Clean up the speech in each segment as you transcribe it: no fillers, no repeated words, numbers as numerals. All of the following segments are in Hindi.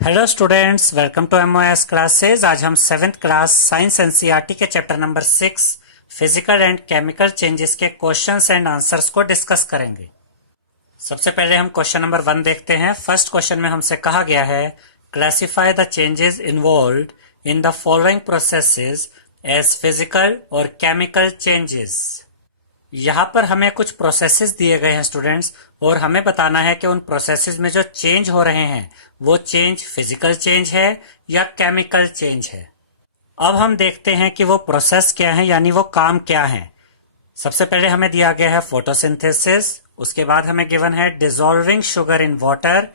Hello students, welcome to MOS classes. आज हम सेवेंथ क्लास साइंस एनसीईआरटी के chapter number 6 physical and chemical changes के क्वेश्चंस एंड आंसर्स को डिस्कस करेंगे। सबसे पहले हम क्वेश्चन नंबर 1 देखते हैं। फर्स्ट क्वेश्चन में हमसे कहा गया है, classify the changes involved in the following processes as physical और केमिकल चेंजेस। यहाँ पर हमें कुछ प्रोसेसेस दिए गए हैं स्टूडेंट्स, और हमें बताना है कि उन प्रोसेसेस में जो चेंज हो रहे हैं वो चेंज फिजिकल चेंज है या केमिकल चेंज है। अब हम देखते हैं कि वो प्रोसेस क्या है, यानी वो काम क्या है। सबसे पहले हमें दिया गया है फोटोसिंथेसिस, उसके बाद हमें गिवन है डिसॉल्विंग शुगर इन वाटर,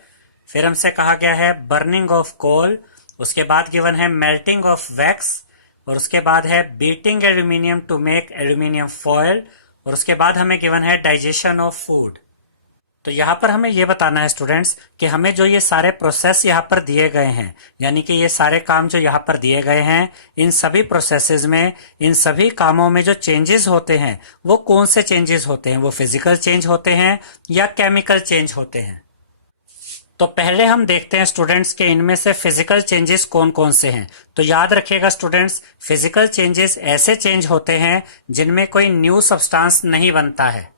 फिर हमसे कहा गया है बर्निंग ऑफ कोल, उसके बाद गिवन है मेल्टिंग ऑफ वैक्स, और उसके बाद है beating aluminium to make aluminium foil, और उसके बाद हमें गिवन है डाइजेशन ऑफ फूड। तो यहाँ पर हमें ये बताना है स्टूडेंट्स कि हमें जो ये सारे प्रोसेस यहाँ पर दिए गए हैं, यानी कि ये सारे काम जो यहाँ पर दिए गए हैं, इन सभी प्रोसेसेस में, इन सभी कामों में जो चेंजेस होते हैं वो कौन से चेंजेस होते हैं, वो फिजिकल चेंज होते हैं या केमिकल चेंज होते हैं। तो पहले हम देखते हैं स्टूडेंट्स के इनमें से फिजिकल चेंजेस कौन कौन से हैं। तो याद रखिएगा स्टूडेंट्स, फिजिकल चेंजेस ऐसे चेंज होते हैं जिनमें कोई न्यू सब्सटेंस नहीं बनता है।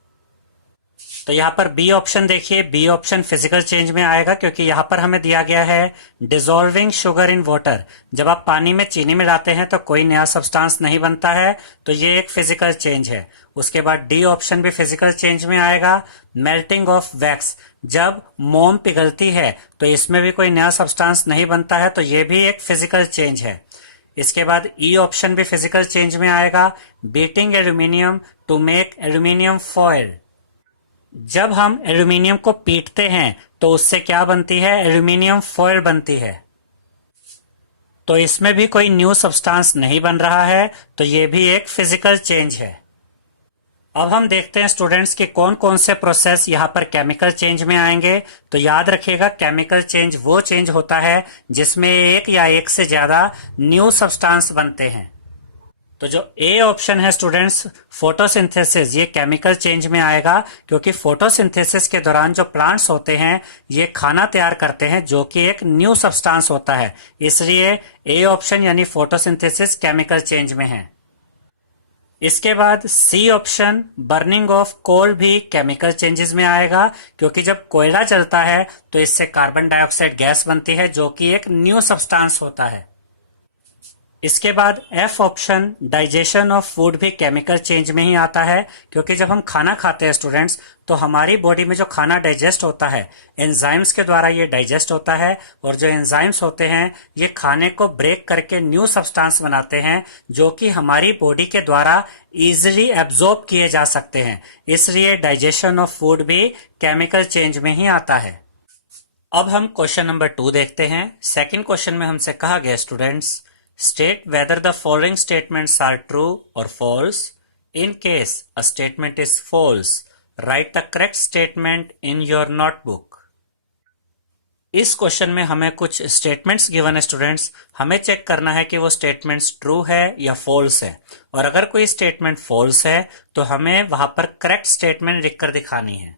तो यहाँ पर बी ऑप्शन देखिए, बी ऑप्शन फिजिकल चेंज में आएगा, क्योंकि यहाँ पर हमें दिया गया है डिसॉल्विंग शुगर इन वाटर। जब आप पानी में चीनी मिलाते हैं तो कोई नया सब्सटेंस नहीं बनता है, तो ये एक फिजिकल चेंज है। उसके बाद डी ऑप्शन भी फिजिकल चेंज में आएगा, मेल्टिंग ऑफ वैक्स। जब मोम पिघलती है तो इसमें भी कोई नया सब्सटेंस नहीं बनता है, तो ये भी एक फिजिकल चेंज है। इसके बाद ई ऑप्शन भी फिजिकल चेंज में आएगा, beating aluminium to make aluminium foil. जब हम एल्यूमिनियम को पीटते हैं तो उससे क्या बनती है, एल्यूमिनियम फॉयल बनती है। तो इसमें भी कोई न्यू सब्सटेंस नहीं बन रहा है, तो ये भी एक फिजिकल चेंज है। अब हम देखते हैं स्टूडेंट्स कि कौन कौन से प्रोसेस यहाँ पर केमिकल चेंज में आएंगे। तो याद रखिएगा, केमिकल चेंज वो चेंज होता है जिसमें एक या एक से ज्यादा न्यू सब्सटेंस बनते हैं। तो जो ए ऑप्शन है स्टूडेंट्स, फोटोसिंथेसिस, ये केमिकल चेंज में आएगा, क्योंकि फोटोसिंथेसिस के दौरान जो प्लांट्स होते हैं ये खाना तैयार करते हैं जो कि एक न्यू सब्सटेंस होता है, इसलिए ए ऑप्शन यानी फोटोसिंथेसिस केमिकल चेंज में है। इसके बाद C option burning of coal भी केमिकल चेंजेस में आएगा, क्योंकि जब कोयला जलता है तो इससे कार्बन डाइऑक्साइड गैस बनती है जो कि एक न्यू सब्सटेंस होता है। इसके बाद F option digestion of food भी केमिकल चेंज में ही आता है, क्योंकि जब हम खाना खाते हैं स्टूडेंट्स तो हमारी बॉडी में जो खाना डाइजेस्ट होता है एंजाइम्स के द्वारा ये डाइजेस्ट होता है, और जो एंजाइम्स होते हैं ये खाने को ब्रेक करके न्यू सब्सटेंस बनाते हैं जो कि हमारी बॉडी के द्वारा इजिली एब्जॉर्ब किए जा सकते हैं, इसलिए डाइजेशन ऑफ फूड भी केमिकल चेंज में ही आता है। अब हम क्वेश्चन नंबर 2 देखते हैं। सेकेंड क्वेश्चन में हमसे कहा गया students, state whether the following statements are true or false. In case a statement is false, write the correct statement in your notebook. इस क्वेश्चन में हमें कुछ स्टेटमेंट्स गिवन है स्टूडेंट्स, हमें चेक करना है कि वो स्टेटमेंट्स ट्रू है या फॉल्स है, और अगर कोई स्टेटमेंट फॉल्स है तो हमें वहां पर करेक्ट स्टेटमेंट लिखकर दिखानी है।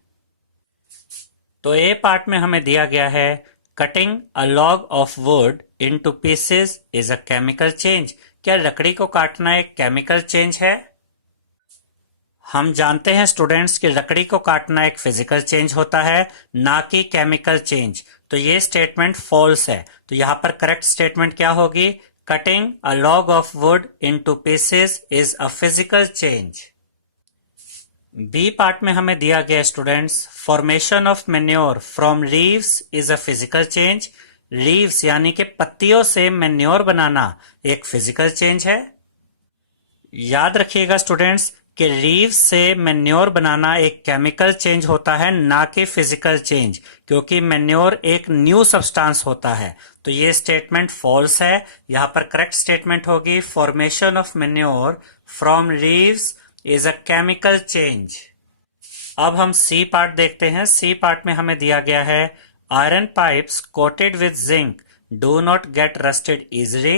तो ए पार्ट में हमें दिया गया है, cutting a log of wood into pieces is a chemical change. क्या लकड़ी को काटना एक केमिकल चेंज है? हम जानते हैं स्टूडेंट्स कि लकड़ी को काटना एक फिजिकल चेंज होता है, ना कि केमिकल चेंज। तो ये स्टेटमेंट फॉल्स है। तो यहां पर करेक्ट स्टेटमेंट क्या होगी, cutting a log of wood into pieces is a physical change. B part में हमें दिया गया students, formation of manure from leaves is a physical change. Leaves यानी कि पत्तियों से मेन्योर बनाना एक फिजिकल चेंज है। याद रखिएगा स्टूडेंट्स कि लीव्स से मेन्योर बनाना एक केमिकल चेंज होता है, ना कि फिजिकल चेंज, क्योंकि मेन्योर एक न्यू सब्सटेंस होता है। तो ये स्टेटमेंट फॉल्स है। यहां पर करेक्ट स्टेटमेंट होगी, formation of manure from leaves is a chemical change. अब हम सी पार्ट देखते हैं। सी पार्ट में हमें दिया गया है, iron pipes coated with zinc do not get rusted easily.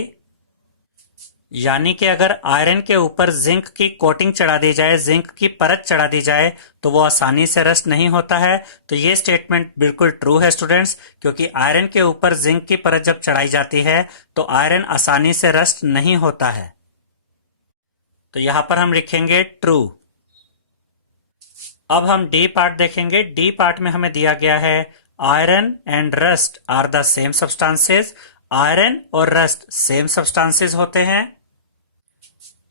यानी कि अगर आयरन के ऊपर जिंक की कोटिंग चढ़ा दी जाए, जिंक की परत चढ़ा दी जाए, तो वो आसानी से रस्ट नहीं होता है। तो ये स्टेटमेंट बिल्कुल ट्रू है स्टूडेंट्स, क्योंकि आयरन के ऊपर जिंक की परत जब चढ़ाई जाती है तो आयरन आसानी से रस्ट नहीं होता है। तो यहां पर हम लिखेंगे ट्रू। अब हम डी पार्ट देखेंगे। डी पार्ट में हमें दिया गया है iron and rust are the same substances. Iron और रस्ट सेम सब्सटेंसेस होते हैं।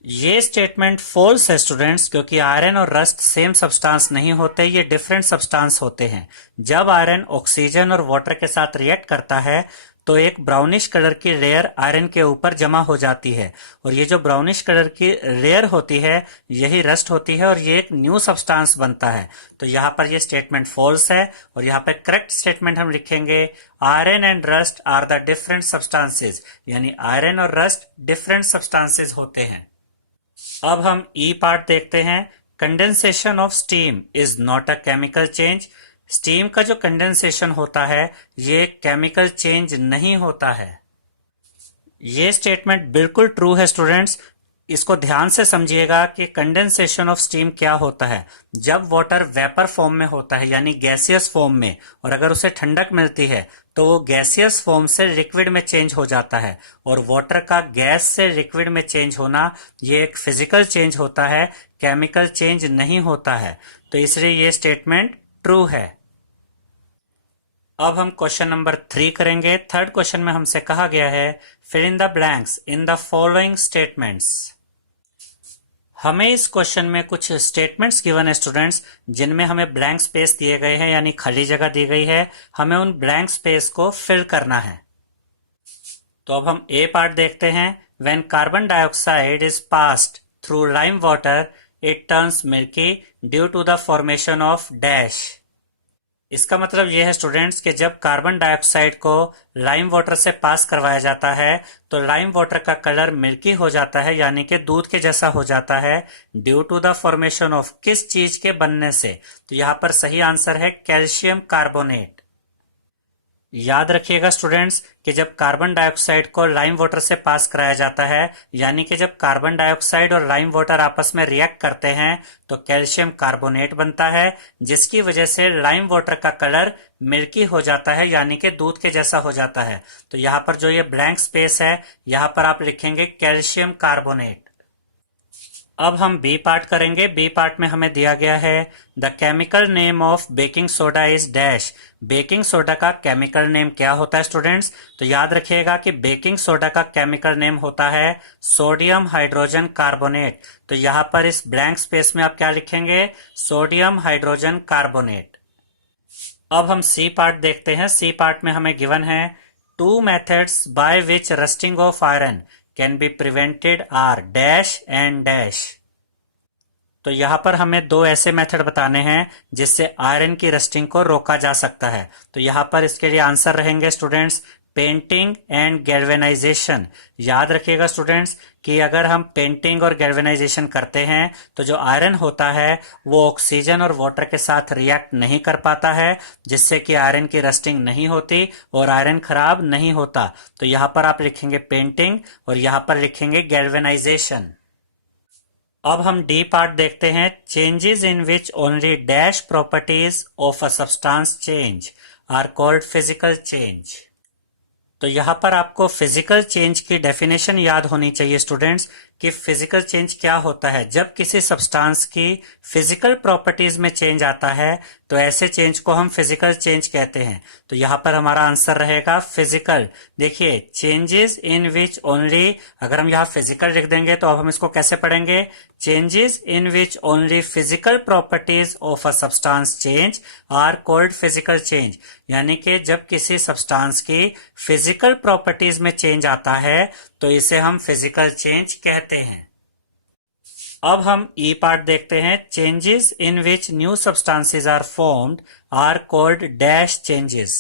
ये स्टेटमेंट फॉल्स है स्टूडेंट्स, क्योंकि आयरन और रस्ट सेम सब्सटेंस नहीं होते, ये डिफरेंट सब्सटेंस होते हैं। जब आयरन ऑक्सीजन और वाटर के साथ रिएक्ट करता है तो एक ब्राउनिश कलर की लेयर आयरन के ऊपर जमा हो जाती है, और ये जो ब्राउनिश कलर की लेयर होती है यही रस्ट होती है, और ये एक न्यू सब्सटेंस बनता है। तो यहाँ पर ये स्टेटमेंट फॉल्स है, और यहाँ पर करेक्ट स्टेटमेंट हम लिखेंगे iron and rust are the different substances, यानी आयरन और रस्ट डिफरेंट सब्सटेंसेस होते हैं। अब हम ई पार्ट देखते हैं। Condensation of steam is not a chemical change. Steam का जो कंडेंसेशन होता है ये केमिकल चेंज नहीं होता है। ये स्टेटमेंट बिल्कुल ट्रू है स्टूडेंट्स। इसको ध्यान से समझिएगा कि कंडेंसेशन ऑफ स्टीम क्या होता है। जब वाटर वेपर फॉर्म में होता है, यानी गैसियस फॉर्म में, और अगर उसे ठंडक मिलती है तो वो गैसियस फॉर्म से लिक्विड में चेंज हो जाता है, और वाटर का गैस से लिक्विड में चेंज होना ये एक फिजिकल चेंज होता है, केमिकल चेंज नहीं होता है। तो इसलिए ये स्टेटमेंट ट्रू है। अब हम क्वेश्चन नंबर 3 करेंगे। थर्ड क्वेश्चन में हमसे कहा गया है fill in the blanks in the following statements. हमें इस क्वेश्चन में कुछ स्टेटमेंट्स गिवन है स्टूडेंट्स, जिनमें हमें ब्लैंक स्पेस दिए गए हैं, यानी खाली जगह दी गई है। हमें उन ब्लैंक स्पेस को फिल करना है। तो अब हम ए पार्ट देखते हैं। When carbon dioxide is passed through lime water it turns milky due to the formation of dash. इसका मतलब यह है स्टूडेंट्स कि जब कार्बन डाइऑक्साइड को लाइम वाटर से पास करवाया जाता है तो लाइम वाटर का कलर मिल्की हो जाता है, यानी कि दूध के जैसा हो जाता है, due to the formation of किस चीज के बनने से। तो यहां पर सही आंसर है कैल्शियम कार्बोनेट। याद रखिएगा स्टूडेंट्स कि जब कार्बन डाइऑक्साइड को लाइम वाटर से पास कराया जाता है, यानी कि जब कार्बन डाइऑक्साइड और लाइम वाटर आपस में रिएक्ट करते हैं तो कैल्शियम कार्बोनेट बनता है, जिसकी वजह से लाइम वाटर का कलर मिल्की हो जाता है, यानी कि दूध के जैसा हो जाता है। तो यहाँ पर जो ये ब्लैंक स्पेस है यहाँ पर आप लिखेंगे कैल्शियम कार्बोनेट। अब हम बी पार्ट करेंगे। बी पार्ट में हमें दिया गया है the chemical name of baking soda is dash. Baking soda का केमिकल नेम क्या होता है स्टूडेंट्स? तो याद रखिएगा कि बेकिंग सोडा का केमिकल नेम होता है सोडियम हाइड्रोजन कार्बोनेट। तो यहां पर इस ब्लैंक स्पेस में आप क्या लिखेंगे? Sodium hydrogen carbonate. अब हम सी पार्ट देखते हैं। सी पार्ट में हमें गिवन है two methods by which rusting of iron can be prevented are dash and dash. तो यहां पर हमें दो ऐसे मेथड बताने हैं जिससे आयरन की रस्टिंग को रोका जा सकता है। तो यहां पर इसके लिए आंसर रहेंगे स्टूडेंट्स पेंटिंग एंड गैल्वेनाइजेशन। याद रखिएगा स्टूडेंट्स कि अगर हम पेंटिंग और गैल्वेनाइजेशन करते हैं तो जो आयरन होता है वो ऑक्सीजन और वाटर के साथ रिएक्ट नहीं कर पाता है, जिससे कि आयरन की रस्टिंग नहीं होती और आयरन खराब नहीं होता। तो यहां पर आप लिखेंगे पेंटिंग और यहां पर लिखेंगे गैल्वेनाइजेशन। अब हम डी पार्ट देखते हैं। Changes in which only dash properties of a substance change are called physical change. तो यहां पर आपको फिजिकल चेंज की डेफिनेशन याद होनी चाहिए स्टूडेंट्स कि फिजिकल चेंज क्या होता है। जब किसी सब्सटेंस की फिजिकल प्रॉपर्टीज में चेंज आता है तो ऐसे चेंज को हम फिजिकल चेंज कहते हैं। तो यहां पर हमारा आंसर रहेगा फिजिकल। देखिए चेंजेस इन विच ओनली, अगर हम यहां फिजिकल लिख देंगे तो अब हम इसको कैसे पढ़ेंगे? Changes in which only physical properties of a substance change are called physical change. यानी कि जब किसी सब्सटेंस की फिजिकल प्रॉपर्टीज में चेंज आता है तो इसे हम फिजिकल चेंज कहते हैं। अब हम ई पार्ट देखते हैं। Changes in which new substances are formed are called dash changes.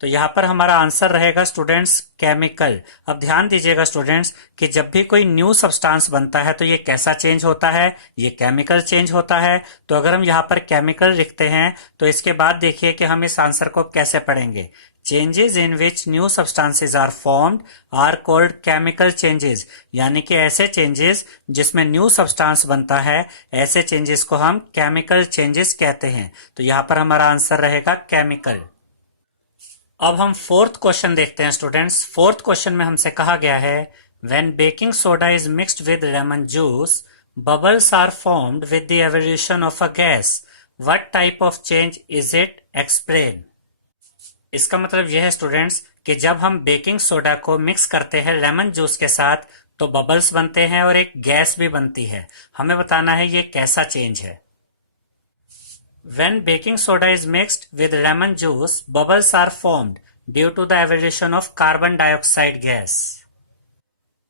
तो यहां पर हमारा आंसर रहेगा स्टूडेंट्स केमिकल। अब ध्यान दीजिएगा स्टूडेंट्स कि जब भी कोई न्यू सब्सटेंस बनता है तो ये कैसा चेंज होता है? ये केमिकल चेंज होता है। तो अगर हम यहां पर केमिकल लिखते हैं तो इसके बाद देखिए कि हम इस आंसर को कैसे पढ़ेंगे। Changes in which new substances are formed are called chemical changes, यानी कि ऐसे चेंजेस जिसमें न्यू सब्सटेंस बनता है, ऐसे चेंजेस को हम केमिकल चेंजेस कहते हैं। तो यहां पर हमारा आंसर रहेगा केमिकल। अब हम फोर्थ क्वेश्चन देखते हैं स्टूडेंट्स। फोर्थ क्वेश्चन में हमसे कहा गया है when baking soda is mixed with lemon juice bubbles are formed with the evolution of a gas, what type of change is it, explain. इसका मतलब यह है स्टूडेंट्स कि जब हम बेकिंग सोडा को मिक्स करते हैं लेमन जूस के साथ तो बबल्स बनते हैं और एक गैस भी बनती है। हमें बताना है ये कैसा चेंज है। When baking soda is mixed with lemon juice, bubbles are formed due to the evaporation of carbon dioxide gas.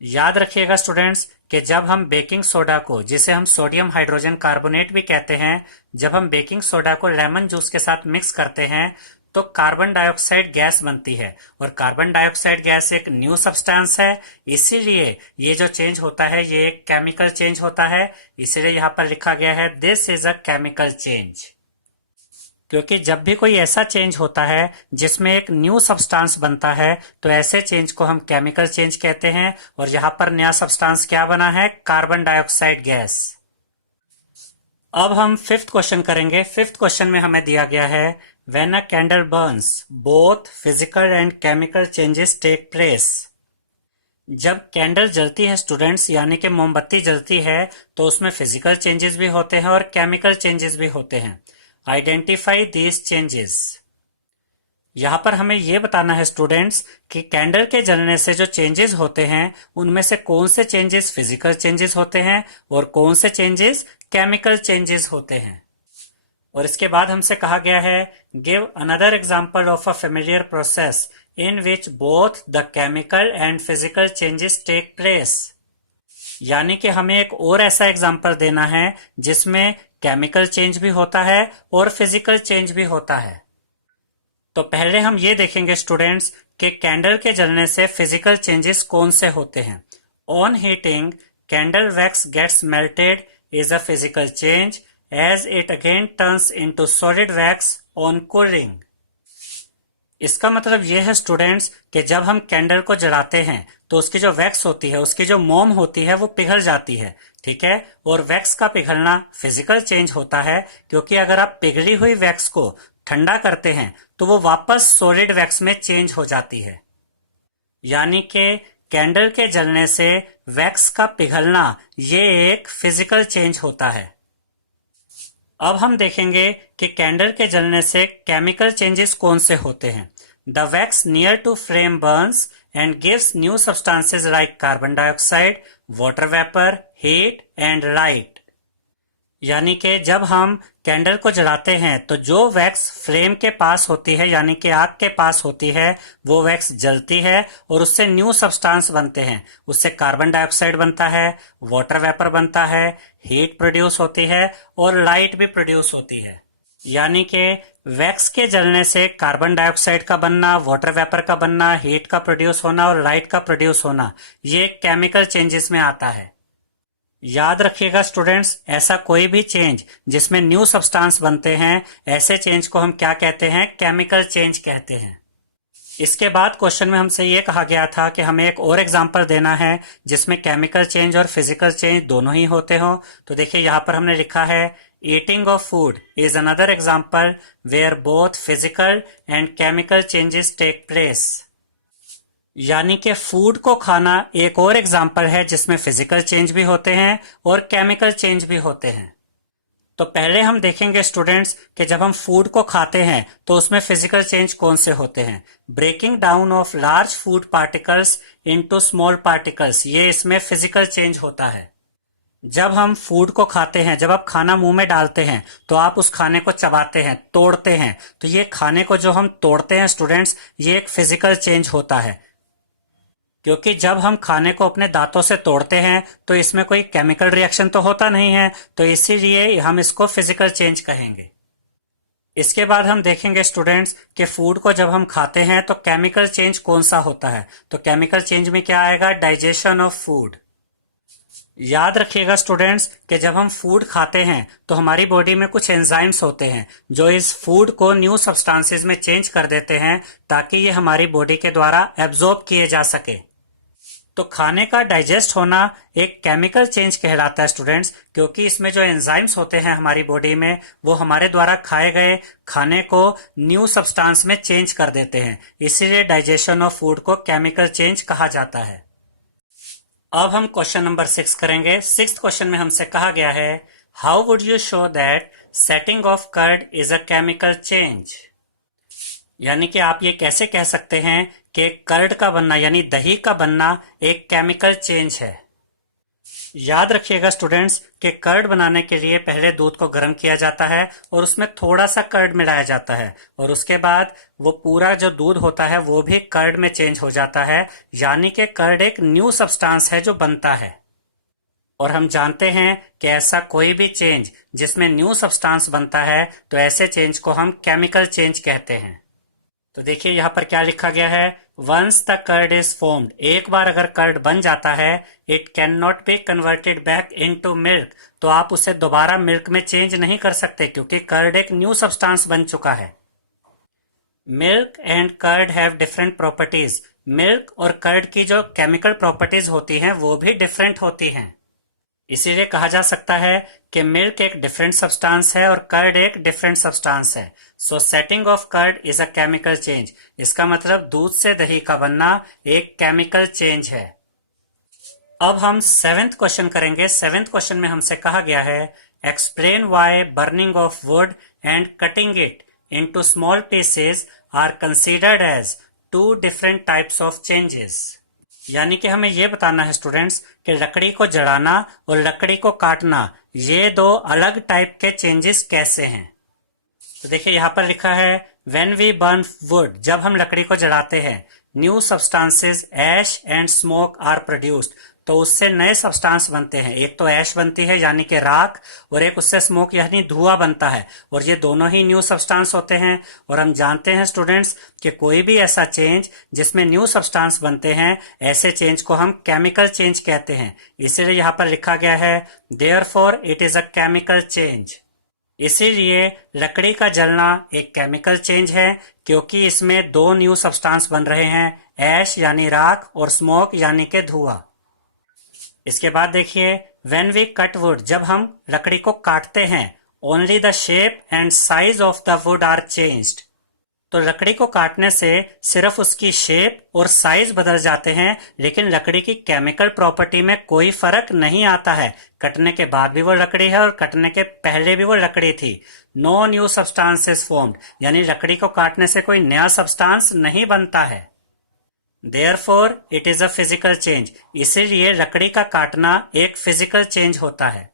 याद रखिएगा स्टूडेंट्स कि जब हम बेकिंग सोडा को, जिसे हम सोडियम हाइड्रोजन कार्बोनेट भी कहते हैं, जब हम बेकिंग सोडा को लेमन जूस के साथ मिक्स करते हैं तो कार्बन डाइऑक्साइड गैस बनती है, और कार्बन डाइऑक्साइड गैस एक न्यू सब्सटेंस है। इसीलिए ये जो चेंज होता है ये एक केमिकल चेंज होता है। इसीलिए यहाँ पर लिखा गया है this is a chemical change. क्योंकि जब भी कोई ऐसा चेंज होता है जिसमें एक न्यू सब्सटेंस बनता है तो ऐसे चेंज को हम केमिकल चेंज कहते हैं। और यहां पर नया सब्सटेंस क्या बना है, कार्बन डाइऑक्साइड गैस। अब हम फिफ्थ क्वेश्चन करेंगे। फिफ्थ क्वेश्चन में हमें दिया गया है when a candle burns both physical and chemical changes take place. जब कैंडल जलती है स्टूडेंट्स, यानी कि मोमबत्ती जलती है, तो उसमें फिजिकल चेंजेस भी होते हैं और केमिकल चेंजेस भी होते हैं। Identify these changes. यहां पर हमें यह बताना है स्टूडेंट्स कि कैंडल के जलने से जो चेंजेस होते हैं उनमें से कौन से चेंजेस फिजिकल चेंजेस होते हैं और कौन से चेंजेस केमिकल चेंजेस होते हैं। और इसके बाद हमसे कहा गया है give another example of a familiar process in which both the chemical and physical changes take place. यानी कि हमें एक और ऐसा एग्जांपल देना है जिसमें केमिकल चेंज भी होता है और फिजिकल चेंज भी होता है। तो पहले हम ये देखेंगे स्टूडेंट्स कि कैंडल के जलने से फिजिकल चेंजेस कौन से होते हैं। On heating candle wax gets melted is a physical change as it again turns into solid wax on cooling. इसका मतलब यह है स्टूडेंट्स कि जब हम कैंडल को जलाते हैं तो उसकी जो वैक्स होती है, उसकी जो मोम होती है, वो पिघल जाती है, ठीक है। और वैक्स का पिघलना फिजिकल चेंज होता है, क्योंकि अगर आप पिघली हुई वैक्स को ठंडा करते हैं तो वो वापस सॉलिड वैक्स में चेंज हो जाती है। यानी कि कैंडल के जलने से वैक्स का पिघलना ये एक फिजिकल चेंज होता है। अब हम देखेंगे कि कैंडल के जलने से केमिकल चेंजेस कौन से होते हैं। The wax near to flame burns and gives new substances like carbon dioxide, water vapour, heat and light. यानी कि जब हम कैंडल को जलाते हैं तो जो वैक्स फ्लेम के पास होती है, यानी कि आग के पास होती है, वो वैक्स जलती है और उससे न्यू सब्सटेंस बनते हैं। उससे कार्बन डाइऑक्साइड बनता है, वाटर वेपर बनता है, हीट प्रोड्यूस होती है और लाइट भी प्रोड्यूस होती है। यानी कि वैक्स के जलने से कार्बन डाइऑक्साइड का बनना, वाटर वेपर का बनना, हीट का प्रोड्यूस होना और लाइट का प्रोड्यूस होना, ये केमिकल चेंजेस में आता है। याद रखिएगा स्टूडेंट्स, ऐसा कोई भी चेंज जिसमें न्यू सब्सटेंस बनते हैं, ऐसे चेंज को हम क्या कहते हैं, केमिकल चेंज कहते हैं। इसके बाद क्वेश्चन में हमसे ये कहा गया था कि हमें एक और एग्जांपल देना है जिसमें केमिकल चेंज और फिजिकल चेंज दोनों ही होते हों। तो देखिए यहाँ पर हमने लिखा है eating of food is another example where both physical and chemical changes take place. यानी कि फूड को खाना एक और एग्जाम्पल है जिसमें फिजिकल चेंज भी होते हैं और केमिकल चेंज भी होते हैं। तो पहले हम देखेंगे स्टूडेंट्स कि जब हम फूड को खाते हैं तो उसमें फिजिकल चेंज कौन से होते हैं। Breaking down of large food particles into small particles, ये इसमें फिजिकल चेंज होता है। जब हम फूड को खाते हैं, जब आप खाना मुंह में डालते हैं तो आप उस खाने को चबाते हैं, तोड़ते हैं। तो ये खाने को जो हम तोड़ते हैं स्टूडेंट्स, ये एक फिजिकल चेंज होता है, क्योंकि जब हम खाने को अपने दांतों से तोड़ते हैं तो इसमें कोई केमिकल रिएक्शन तो होता नहीं है, तो इसीलिए हम इसको फिजिकल चेंज कहेंगे। इसके बाद हम देखेंगे स्टूडेंट्स कि फूड को जब हम खाते हैं तो केमिकल चेंज कौन सा होता है। तो केमिकल चेंज में क्या आएगा, डाइजेशन ऑफ फूड। याद रखिएगा स्टूडेंट्स कि जब हम फूड खाते हैं तो हमारी बॉडी में कुछ एंजाइम्स होते हैं जो इस फूड को न्यू सब्सटेंसेस में चेंज कर देते हैं ताकि ये हमारी बॉडी के द्वारा एब्जॉर्ब किए जा सके। तो खाने का डाइजेस्ट होना एक केमिकल चेंज कहलाता है स्टूडेंट्स, क्योंकि इसमें जो एंजाइम्स होते हैं हमारी बॉडी में वो हमारे द्वारा खाए गए खाने को न्यू सब्सटेंस में चेंज कर देते हैं, इसीलिए डाइजेशन ऑफ फूड को केमिकल चेंज कहा जाता है। अब हम क्वेश्चन नंबर 6 करेंगे। 6th क्वेश्चन में हमसे कहा गया है, how would you show that setting of curd is a chemical change. यानी कि आप ये कैसे कह सकते हैं कि कर्ड का बनना यानी दही का बनना एक केमिकल चेंज है। याद रखिएगा स्टूडेंट्स कि कर्ड बनाने के लिए पहले दूध को गर्म किया जाता है और उसमें थोड़ा सा कर्ड मिलाया जाता है और उसके बाद वो पूरा जो दूध होता है वो भी कर्ड में चेंज हो जाता है, यानी कि कर्ड एक न्यू सब्सटेंस है जो बनता है। और हम जानते हैं कि ऐसा कोई भी चेंज जिसमें न्यू सब्सटेंस बनता है तो ऐसे चेंज को हम केमिकल चेंज कहते हैं। तो देखिए यहाँ पर क्या लिखा गया है, once the curd is formed, एक बार अगर कर्ड बन जाता है, it can not be converted back into milk, तो आप उसे दोबारा मिल्क में चेंज नहीं कर सकते क्योंकि कर्ड एक न्यू सब्सटेंस बन चुका है। Milk and curd have different properties, milk और कर्ड की जो केमिकल प्रॉपर्टीज होती हैं वो भी डिफरेंट होती हैं, इसीलिए कहा जा सकता है कि मिल्क एक डिफरेंट सब्सटेंस है और कर्ड एक डिफरेंट सब्सटेंस है। So setting of curd is a chemical change, इसका मतलब दूध से दही का बनना एक केमिकल चेंज है। अब हम 7th क्वेश्चन करेंगे। 7th क्वेश्चन में हमसे कहा गया है, explain why burning of wood and cutting it into small pieces are considered as two different types of changes. यानी कि हमें यह बताना है स्टूडेंट्स कि लकड़ी को जलाना और लकड़ी को काटना ये दो अलग टाइप के चेंजेस कैसे हैं। तो देखिए यहाँ पर लिखा है, व्हेन वी बर्न वुड, जब हम लकड़ी को जलाते हैं, new substances ash and smoke are produced, तो उससे नए सब्सटेंस बनते हैं। एक तो ऐश बनती है यानी कि राख, और एक उससे स्मोक यानी धुआं बनता है, और ये दोनों ही न्यू सब्सटेंस होते हैं। और हम जानते हैं स्टूडेंट्स कि कोई भी ऐसा चेंज जिसमें न्यू सब्सटेंस बनते हैं, ऐसे चेंज को हम केमिकल चेंज कहते हैं। इसीलिए यहाँ पर लिखा गया है, therefore it is a chemical change. इसीलिए लकड़ी का जलना एक केमिकल चेंज है क्योंकि इसमें दो न्यू सब्सटेंस बन रहे हैं, ऐश यानी राख और स्मोक यानी के धुआं। इसके बाद देखिए, व्हेन वी कट वुड, जब हम लकड़ी को काटते हैं, only the shape and size of the wood are changed, तो लकड़ी को काटने से सिर्फ उसकी शेप और साइज बदल जाते हैं, लेकिन लकड़ी की केमिकल प्रॉपर्टी में कोई फर्क नहीं आता है। कटने के बाद भी वो लकड़ी है और कटने के पहले भी वो लकड़ी थी। No new substance is formed, यानी लकड़ी को काटने से कोई नया सब्सटेंस नहीं बनता है। Therefore it is a physical change, इसीलिए लकड़ी का काटना एक फिजिकल चेंज होता है।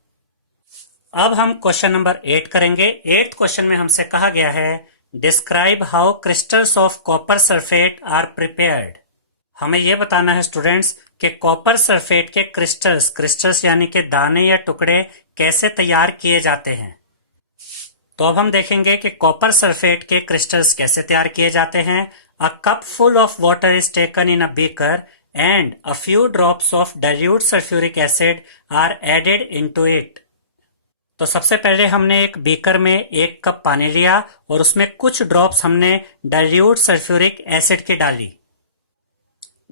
अब हम क्वेश्चन नंबर 8 करेंगे। 8th क्वेश्चन में हमसे कहा गया है, describe how crystals of copper sulphate are prepared. हमें यह बताना है स्टूडेंट्स कि कॉपर सल्फेट के क्रिस्टल्स यानी कि दाने या टुकड़े कैसे तैयार किए जाते हैं। तो अब हम देखेंगे कि कॉपर सल्फेट के क्रिस्टल्स कैसे तैयार किए जाते हैं। A cup full of water is taken in a beaker and a few drops of dilute sulphuric acid are added into it. तो सबसे पहले हमने एक बीकर में 1 कप पानी लिया और उसमें कुछ ड्रॉप्स हमने डाइल्यूट सल्फ्यूरिक एसिड की डाली।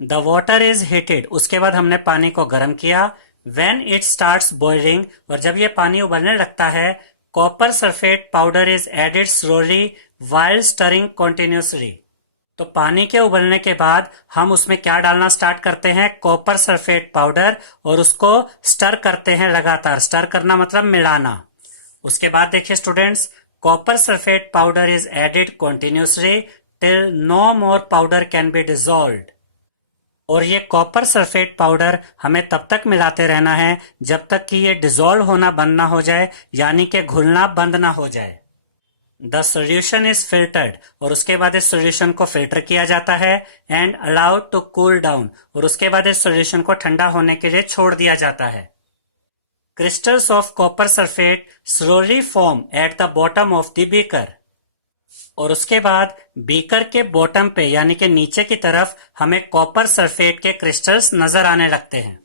द वाटर इज हीटेड, उसके बाद हमने पानी को गर्म किया। व्हेन इट स्टार्ट्स बॉइलिंग, और जब ये पानी उबलने लगता है, copper sulphate powder is added slowly while stirring continuously. तो पानी के उबलने के बाद हम उसमें क्या डालना स्टार्ट करते हैं, कॉपर सल्फेट पाउडर, और उसको स्टर करते हैं लगातार। स्टर करना मतलब मिलाना। उसके बाद देखिए students, copper sulphate powder is added continuously till no more powder can be dissolved. और ये कॉपर सल्फेट पाउडर हमें तब तक मिलाते रहना है जब तक कि ये डिसॉल्व होना बंद ना हो जाए, यानी कि घुलना बंद ना हो जाए। द सोल्यूशन इज फिल्टर्ड, और उसके बाद इस सोल्यूशन को फिल्टर किया जाता है। And allowed to cool down, और उसके बाद इस सोल्यूशन को ठंडा होने के लिए छोड़ दिया जाता है। Crystals of copper sulphate slowly form at the bottom of the beaker, और उसके बाद बीकर के बॉटम पे यानी कि नीचे की तरफ हमें कॉपर सल्फेट के क्रिस्टल्स नजर आने लगते हैं।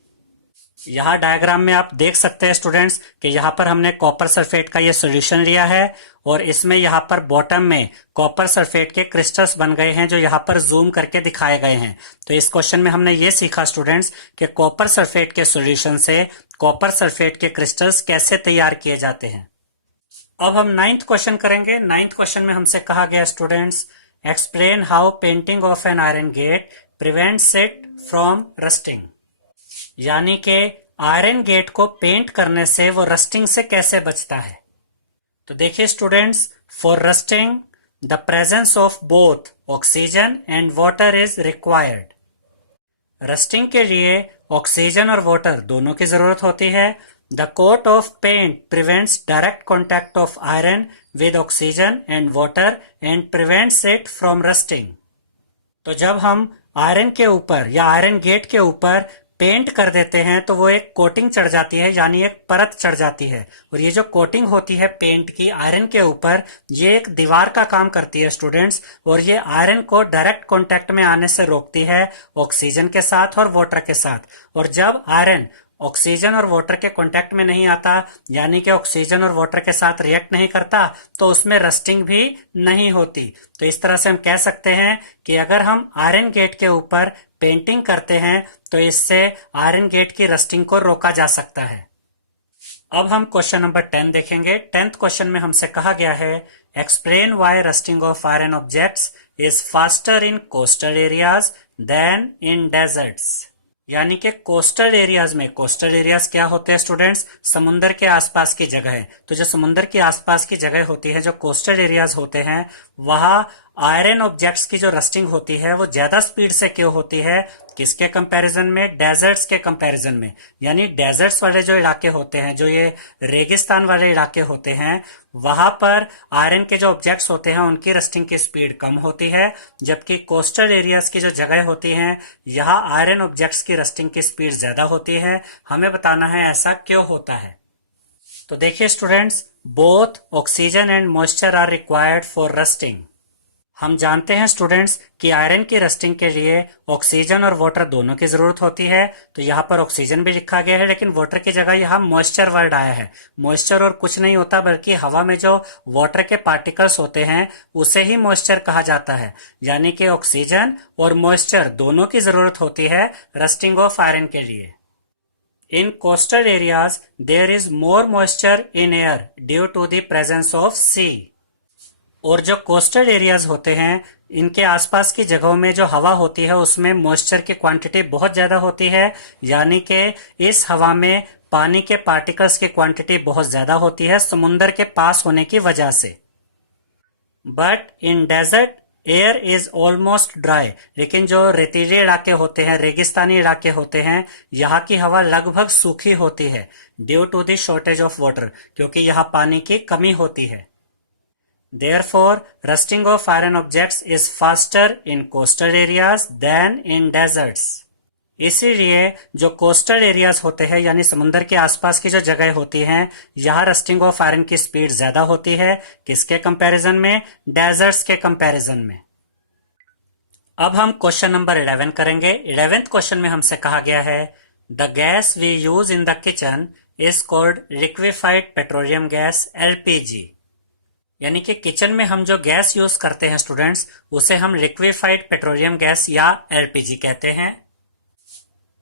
यहाँ डायग्राम में आप देख सकते हैं स्टूडेंट्स कि यहाँ पर हमने कॉपर सल्फेट का ये सॉल्यूशन लिया है और इसमें यहाँ पर बॉटम में कॉपर सल्फेट के क्रिस्टल्स बन गए हैं जो यहाँ पर जूम करके दिखाए गए हैं। तो इस क्वेश्चन में हमने ये सीखा स्टूडेंट्स कि कॉपर सल्फेट के सॉल्यूशन से कॉपर सल्फेट के क्रिस्टल्स कैसे तैयार किए जाते हैं। अब हम 9th क्वेश्चन करेंगे। 9th क्वेश्चन में हमसे कहा गया students, explain how painting of an iron gate prevents it from rusting. यानी कि आयरन गेट को पेंट करने से वो रस्टिंग से कैसे बचता है। तो देखिए students, for rusting the presence of both oxygen and water is required. Rusting के लिए ऑक्सीजन और वाटर दोनों की जरूरत होती है। The coat of paint prevents direct contact of iron with oxygen and water and prevents it from rusting. तो जब हम आयरन के ऊपर या आयरन गेट के ऊपर पेंट कर देते हैं तो वो एक कोटिंग चढ़ जाती है, यानी एक परत चढ़ जाती है। और ये जो कोटिंग होती है पेंट की आयरन के ऊपर, ये एक दीवार का काम करती है स्टूडेंट्स, और ये आयरन को डायरेक्ट कांटेक्ट में आने से रोकती है ऑक्सीजन के साथ और वाटर के साथ। और जब आयरन ऑक्सीजन और वाटर के कांटेक्ट में नहीं आता, यानी कि ऑक्सीजन और वाटर के साथ रिएक्ट नहीं करता, तो उसमें रस्टिंग भी नहीं होती। तो इस तरह से हम कह सकते हैं कि अगर हम आयरन गेट के ऊपर पेंटिंग करते हैं तो इससे आयरन गेट की रस्टिंग को रोका जा सकता है। अब हम क्वेश्चन नंबर 10 देखेंगे। 10th क्वेश्चन में हमसे कहा गया है, explain why rusting of iron objects is faster in coastal areas than in deserts. यानी कि कोस्टल एरियाज में, कोस्टल एरियाज क्या होते हैं स्टूडेंट्स, समुंदर के आसपास की जगह है। तो जो समुंदर के आसपास की जगह होती है, जो कोस्टल एरियाज होते हैं, वहां आयरन ऑब्जेक्ट्स की जो रस्टिंग होती है वो ज्यादा स्पीड से क्यों होती है, किसके कंपैरिजन में, डेजर्ट्स के कंपैरिजन में। यानी डेजर्ट्स वाले जो इलाके होते हैं, जो ये रेगिस्तान वाले इलाके होते हैं, वहां पर आयरन के जो ऑब्जेक्ट्स होते हैं उनकी रस्टिंग की स्पीड कम होती है, जबकि कोस्टल एरियाज की जो जगह होती हैं, यहाँ आयरन ऑब्जेक्ट्स की रस्टिंग की स्पीड ज्यादा होती है। हमें बताना है ऐसा क्यों होता है। तो देखिए students, both oxygen and moisture are required for rusting. हम जानते हैं स्टूडेंट्स कि आयरन की रस्टिंग के लिए ऑक्सीजन और वाटर दोनों की जरूरत होती है। तो यहाँ पर ऑक्सीजन भी लिखा गया है, लेकिन वाटर की जगह यहाँ मॉइस्चर वर्ड आया है। मॉइस्चर और कुछ नहीं होता बल्कि हवा में जो वाटर के पार्टिकल्स होते हैं उसे ही मॉइस्चर कहा जाता है। यानी कि ऑक्सीजन और मॉइस्चर दोनों की जरूरत होती है रस्टिंग ऑफ आयरन के लिए। In coastal areas there is more moisture in air due to the presence of sea. और जो कोस्टल एरियाज होते हैं, इनके आसपास की जगहों में जो हवा होती है उसमें मॉइस्चर की क्वांटिटी बहुत ज्यादा होती है। यानी कि इस हवा में पानी के पार्टिकल्स की क्वांटिटी बहुत ज्यादा होती है समुंदर के पास होने की वजह से। But in desert air is almost dry. लेकिन जो रेतीले इलाके होते हैं, रेगिस्तानी इलाके होते हैं, यहाँ की हवा लगभग सूखी होती है due to the shortage of water, क्योंकि यहाँ पानी की कमी होती है। Therefore, rusting of iron objects is faster in coastal areas than in deserts. इसीलिए जो कोस्टल एरियाज होते हैं, यानी समुद्र के आसपास की जो जगह होती हैं, यहाँ रस्टिंग ऑफ आयरन की स्पीड ज्यादा होती है। किसके कंपैरिजन में, डेजर्ट्स के कंपैरिजन में। अब हम क्वेश्चन नंबर 11 करेंगे। 11th क्वेश्चन में हमसे कहा गया है, the gas we use in the kitchen is called liquefied petroleum gas LPG. यानी कि किचन में हम जो गैस यूज करते हैं स्टूडेंट्स, उसे हम लिक्विफाइड पेट्रोलियम गैस या एलपीजी कहते हैं।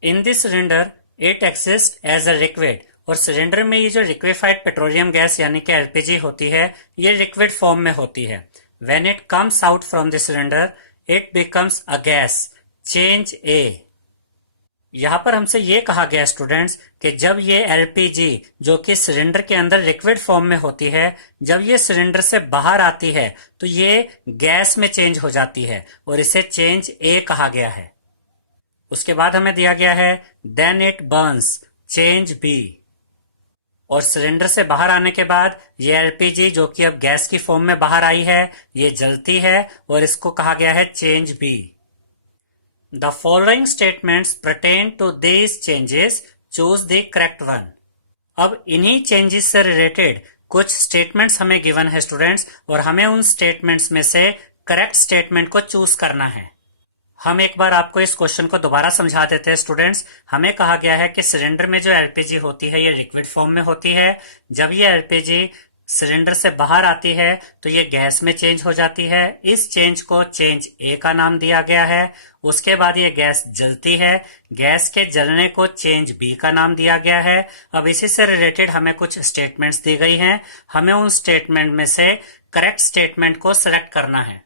In this cylinder it exist as a liquid. और सिलेंडर में ये जो लिक्विफाइड पेट्रोलियम गैस यानी कि एलपीजी होती है, ये लिक्विड फॉर्म में होती है। When it comes out from the cylinder it becomes a gas, change A. यहाँ पर हमसे ये कहा गया स्टूडेंट्स कि जब ये एलपीजी जो कि सिलेंडर के अंदर लिक्विड फॉर्म में होती है, जब ये सिलेंडर से बाहर आती है तो ये गैस में चेंज हो जाती है और इसे चेंज ए कहा गया है। उसके बाद हमें दिया गया है then it burns, change B. और सिलेंडर से बाहर आने के बाद ये एलपीजी जो कि अब गैस की फॉर्म में बाहर आई है, ये जलती है और इसको कहा गया है change B. The following statements pertain to these changes. Choose the correct one. अब इन्हीं चेंजेस से रिलेटेड कुछ स्टेटमेंट्स हमें गिवन है स्टूडेंट्स, और हमें उन स्टेटमेंट्स में से करेक्ट स्टेटमेंट को चूज करना है। हम एक बार आपको इस क्वेश्चन को दोबारा समझा देते हैं स्टूडेंट्स। हमें कहा गया है कि सिलेंडर में जो एलपीजी होती है ये लिक्विड फॉर्म में होती है। जब ये एलपीजी सिलेंडर से बाहर आती है तो ये गैस में चेंज हो जाती है। इस चेंज को चेंज ए का नाम दिया गया है। उसके बाद ये गैस जलती है। गैस के जलने को चेंज बी का नाम दिया गया है। अब इसी से रिलेटेड हमें कुछ स्टेटमेंट्स दी गई हैं। हमें उन स्टेटमेंट में से करेक्ट स्टेटमेंट को सिलेक्ट करना है।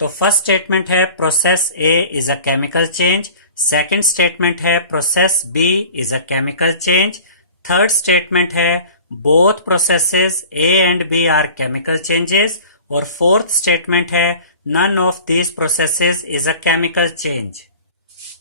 तो फर्स्ट स्टेटमेंट है process A is a chemical change. Second statement है process B is a chemical change. Third statement है both processes A and B are chemical changes. और फोर्थ स्टेटमेंट है none of these processes is a chemical change.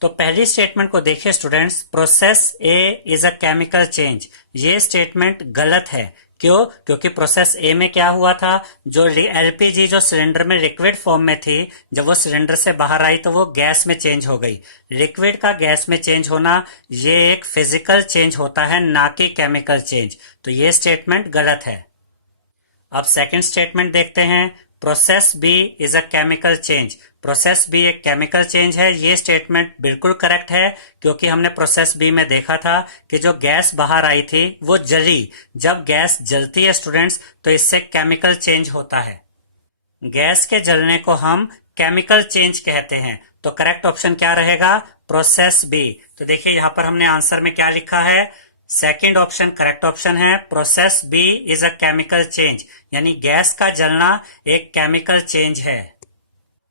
तो पहली स्टेटमेंट को देखिए students, process A is a chemical change. ये स्टेटमेंट गलत है। क्यों? क्योंकि प्रोसेस ए में क्या हुआ था, जो एलपीजी जो सिलेंडर में लिक्विड फॉर्म में थी, जब वो सिलेंडर से बाहर आई तो वो गैस में चेंज हो गई। लिक्विड का गैस में चेंज होना ये एक फिजिकल चेंज होता है, ना कि केमिकल चेंज। तो ये स्टेटमेंट गलत है। अब सेकंड स्टेटमेंट देखते हैं, process B is a chemical change. Process B एक केमिकल चेंज है। ये स्टेटमेंट बिल्कुल करेक्ट है, क्योंकि हमने प्रोसेस बी में देखा था कि जो गैस बाहर आई थी वो जली। जब गैस जलती है स्टूडेंट्स तो इससे केमिकल चेंज होता है। गैस के जलने को हम केमिकल चेंज कहते हैं। तो करेक्ट ऑप्शन क्या रहेगा? Process B. तो देखिए यहां पर हमने आंसर में क्या लिखा है, सेकेंड ऑप्शन करेक्ट ऑप्शन है। Process B is a chemical change, यानी गैस का जलना एक केमिकल चेंज है।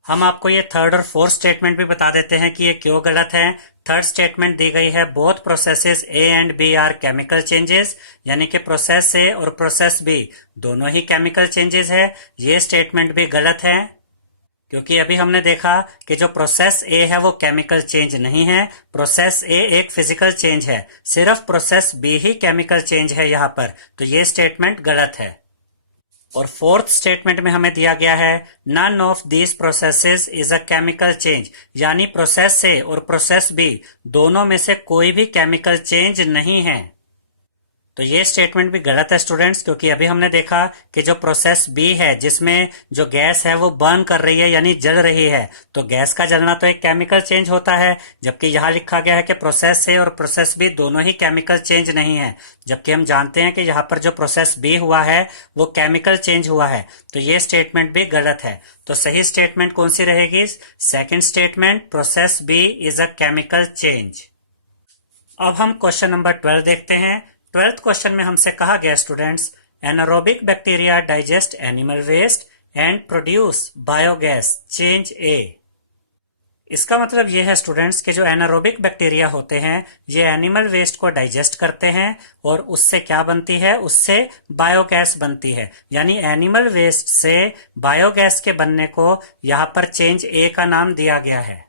हम आपको ये थर्ड और फोर्थ स्टेटमेंट भी बता देते हैं कि ये क्यों गलत है। थर्ड स्टेटमेंट दी गई है both processes A and B are chemical changes, यानी कि प्रोसेस ए और प्रोसेस बी दोनों ही केमिकल चेंजेस है। ये स्टेटमेंट भी गलत है, क्योंकि अभी हमने देखा कि जो प्रोसेस ए है वो केमिकल चेंज नहीं है। प्रोसेस ए एक फिजिकल चेंज है, सिर्फ प्रोसेस बी ही केमिकल चेंज है यहाँ पर। तो ये स्टेटमेंट गलत है। और फोर्थ स्टेटमेंट में हमें दिया गया है none of these processes is a chemical change, यानी प्रोसेस ए और प्रोसेस बी दोनों में से कोई भी केमिकल चेंज नहीं है। तो ये स्टेटमेंट भी गलत है स्टूडेंट्स, क्योंकि अभी हमने देखा कि जो प्रोसेस बी है जिसमें जो गैस है वो बर्न कर रही है, यानी जल रही है, तो गैस का जलना तो एक केमिकल चेंज होता है। जबकि यहाँ लिखा गया है कि प्रोसेस ए और प्रोसेस बी दोनों ही केमिकल चेंज नहीं है, जबकि हम जानते हैं कि यहाँ पर जो प्रोसेस बी हुआ है वो केमिकल चेंज हुआ है। तो ये स्टेटमेंट भी गलत है। तो सही स्टेटमेंट कौन सी रहेगी? Second statement, process B is a chemical change. अब हम क्वेश्चन नंबर 12 देखते हैं। 12th क्वेश्चन में हमसे कहा गया students, anaerobic bacteria digest animal waste and produce biogas, change A. इसका मतलब यह है स्टूडेंट्स कि जो एनारोबिक बैक्टीरिया होते हैं ये एनिमल वेस्ट को डाइजेस्ट करते हैं और उससे क्या बनती है? उससे बायोगैस बनती है। यानी एनिमल वेस्ट से बायोगैस के बनने को यहां पर चेंज ए का नाम दिया गया है।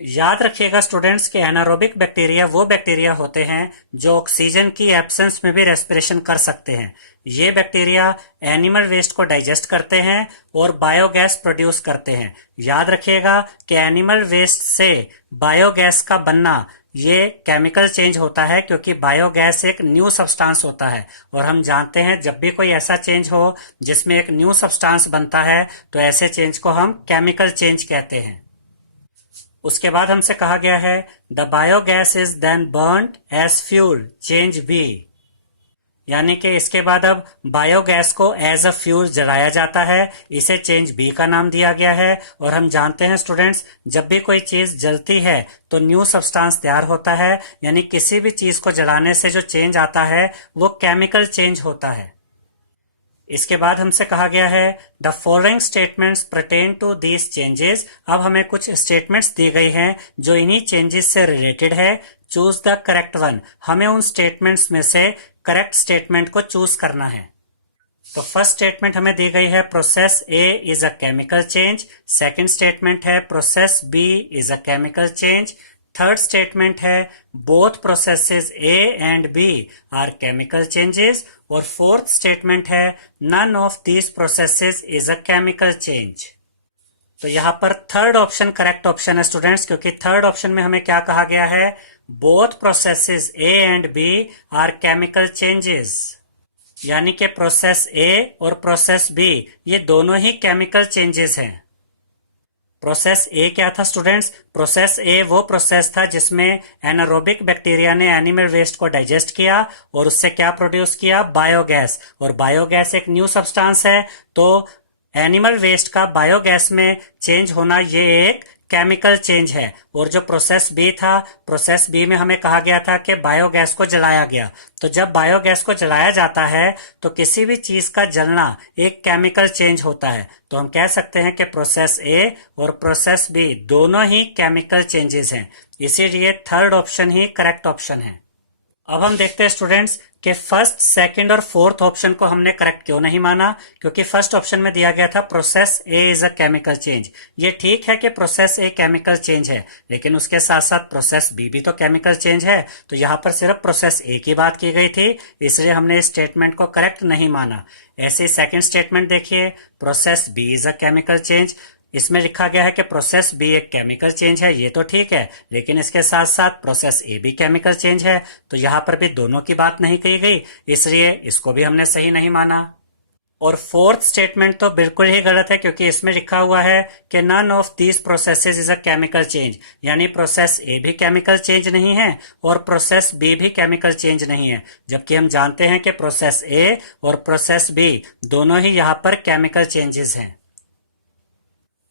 याद रखिएगा स्टूडेंट्स कि एनारोबिक बैक्टीरिया वो बैक्टीरिया होते हैं जो ऑक्सीजन की एब्सेंस में भी रेस्पिरेशन कर सकते हैं। ये बैक्टीरिया एनिमल वेस्ट को डाइजेस्ट करते हैं और बायोगैस प्रोड्यूस करते हैं। याद रखिएगा कि एनिमल वेस्ट से बायोगैस का बनना ये केमिकल चेंज होता है, क्योंकि बायोगैस एक न्यू सब्सटेंस होता है। और हम जानते हैं जब भी कोई ऐसा चेंज हो जिसमें एक न्यू सब्सटेंस बनता है तो ऐसे चेंज को हम केमिकल चेंज कहते हैं। उसके बाद हमसे कहा गया है the biogas is then burned as fuel, change B. यानी कि इसके बाद अब बायोगैस को एज अ फ्यूल जलाया जाता है, इसे चेंज बी का नाम दिया गया है। और हम जानते हैं स्टूडेंट्स जब भी कोई चीज जलती है तो न्यू सब्सटेंस तैयार होता है, यानी किसी भी चीज को जलाने से जो चेंज आता है वो केमिकल चेंज होता है। इसके बाद हमसे कहा गया है the following statements pertain to these changes. अब हमें कुछ स्टेटमेंट्स दी गई हैं जो इन्हीं चेंजेस से रिलेटेड है। Choose the correct one. हमें उन स्टेटमेंट्स में से करेक्ट स्टेटमेंट को चूज करना है। तो फर्स्ट स्टेटमेंट हमें दी गई है process A is a chemical change. Second statement है process B is a chemical change. Third statement है both processes A and B are chemical changes. और फोर्थ स्टेटमेंट है none of these processes is a chemical change. तो यहां पर थर्ड ऑप्शन करेक्ट ऑप्शन है स्टूडेंट्स, क्योंकि थर्ड ऑप्शन में हमें क्या कहा गया है? Both processes A and B are chemical changes, यानी कि प्रोसेस ए और प्रोसेस बी ये दोनों ही केमिकल चेंजेस हैं। प्रोसेस ए क्या था स्टूडेंट्स? प्रोसेस ए वो प्रोसेस था जिसमें एनारोबिक बैक्टीरिया ने एनिमल वेस्ट को डाइजेस्ट किया और उससे क्या प्रोड्यूस किया? बायोगैस। और बायोगैस एक न्यू सब्सटेंस है, तो एनिमल वेस्ट का बायोगैस में चेंज होना ये एक केमिकल चेंज है। और जो प्रोसेस बी था, प्रोसेस बी में हमें कहा गया था कि बायोगैस को जलाया गया। तो जब बायोगैस को जलाया जाता है तो किसी भी चीज का जलना एक केमिकल चेंज होता है। तो हम कह सकते हैं कि प्रोसेस ए और प्रोसेस बी दोनों ही केमिकल चेंजेस हैं, इसीलिए थर्ड ऑप्शन ही करेक्ट ऑप्शन है। अब हम देखते हैं स्टूडेंट्स कि फर्स्ट, सेकंड और फोर्थ ऑप्शन को हमने करेक्ट क्यों नहीं माना। क्योंकि फर्स्ट ऑप्शन में दिया गया था process A is a chemical change. ये ठीक है कि प्रोसेस ए केमिकल चेंज है, लेकिन उसके साथ साथ प्रोसेस बी भी तो केमिकल चेंज है। तो यहाँ पर सिर्फ प्रोसेस ए की बात की गई थी, इसलिए हमने इस स्टेटमेंट को करेक्ट नहीं माना। ऐसे सेकेंड स्टेटमेंट देखिए, process B is a chemical change. इसमें लिखा गया है कि प्रोसेस बी एक केमिकल चेंज है, ये तो ठीक है, लेकिन इसके साथ साथ प्रोसेस ए भी केमिकल चेंज है। तो यहाँ पर भी दोनों की बात नहीं कही गई, इसलिए इसको भी हमने सही नहीं माना। और फोर्थ स्टेटमेंट तो बिल्कुल ही गलत है, क्योंकि इसमें लिखा हुआ है कि none of these processes is a chemical change, यानी प्रोसेस ए भी केमिकल चेंज नहीं है और प्रोसेस बी भी केमिकल चेंज नहीं है। जबकि हम जानते हैं कि प्रोसेस ए और प्रोसेस बी दोनों ही यहाँ पर केमिकल चेंजेस हैं।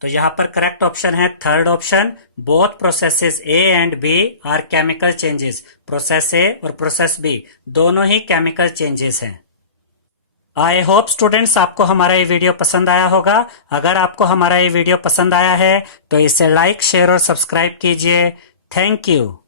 तो यहाँ पर करेक्ट ऑप्शन है third option, both processes A and B are chemical changes. Process A और प्रोसेस बी दोनों ही केमिकल चेंजेस हैं। आई होप स्टूडेंट्स आपको हमारा ये वीडियो पसंद आया होगा। अगर आपको हमारा ये वीडियो पसंद आया है तो इसे लाइक, शेयर और सब्सक्राइब कीजिए। Thank you.